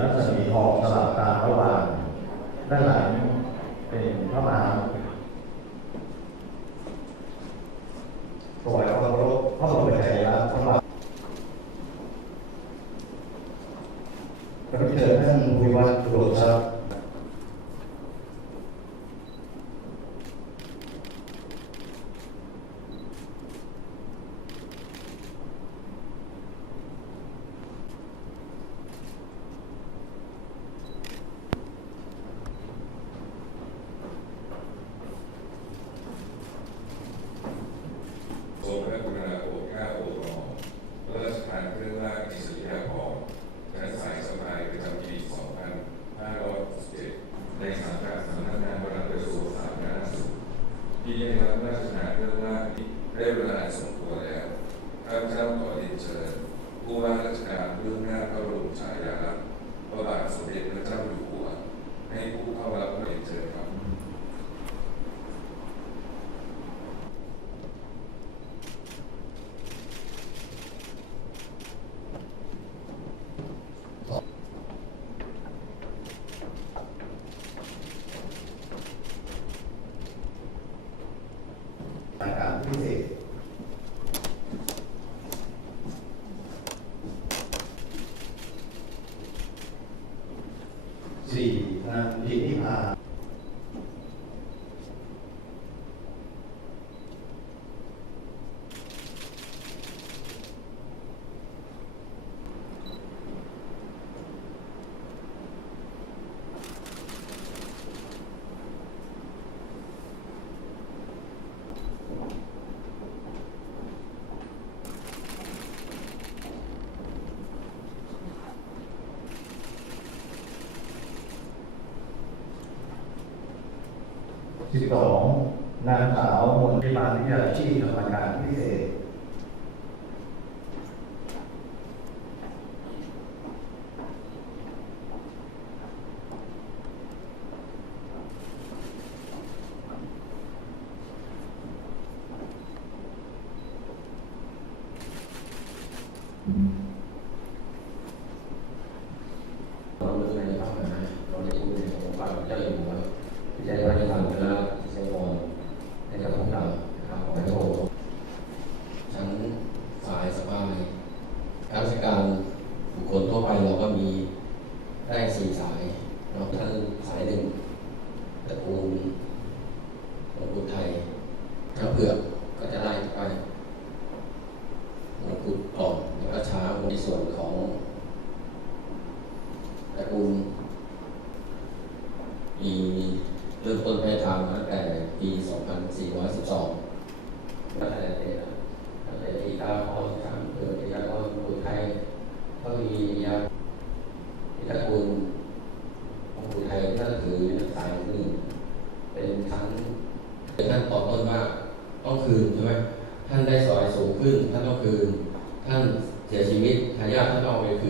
รัศมีทองสลับตามระหว่างด้านหลังเป็นพระมหาถวายความเคารพพระบรมชายาลักษณ์สำหรับขอเชิญท่านภูมิวัฒน์โรทรัพย์ ทรงพระกรุณาโปรดเกล้าโปรดกระหม่อม พระรเครื่องราชอิสริยาภรณ์และสายสะพายประจำปี 2567ในสังกัดสำนักงานปลัดกระทรวงสาธารณสุขที่ได้รับราชทานเครื่องราชได้เวลาสมควรแล้วข้าพเจ้าขอเรียนเชิญผู้ว่าราชการเบื้องหน้าพระบรมฉายาลักษณ์พระบาทสมเด็จพระเจ้าอยู่หัว cảm quý vị gì? Là lý mà สิบสองนางสาวมนทิมานิยาชีทมงานพิเศษ ได้สี่สายเนาะท่านสายหนึ่งตระกูลหลวงปู่ไทยถ้าเผือกก็จะไล่ไปหลวงปู่ก่อนแล้วก็ช้าในส่วนของตระกูลมีเริ่มต้นไปทางตั้งแต่ปี 2412รัชกาลที่ตั้งแต่ปี9ข้อ3เกิดปี9ข้อปู่ไทยก็มียาที่ตระกูลของปู่ไทยที่ท่านถือสายหนึ่งเป็น ชั้นท่านตอบต้นว่าต้องคืนใช่ไหมท่านได้สอยสูงขึ้น ท่านต้องคืน ท่านเสียชีวิตทายาทท่านต้องเอาไปคื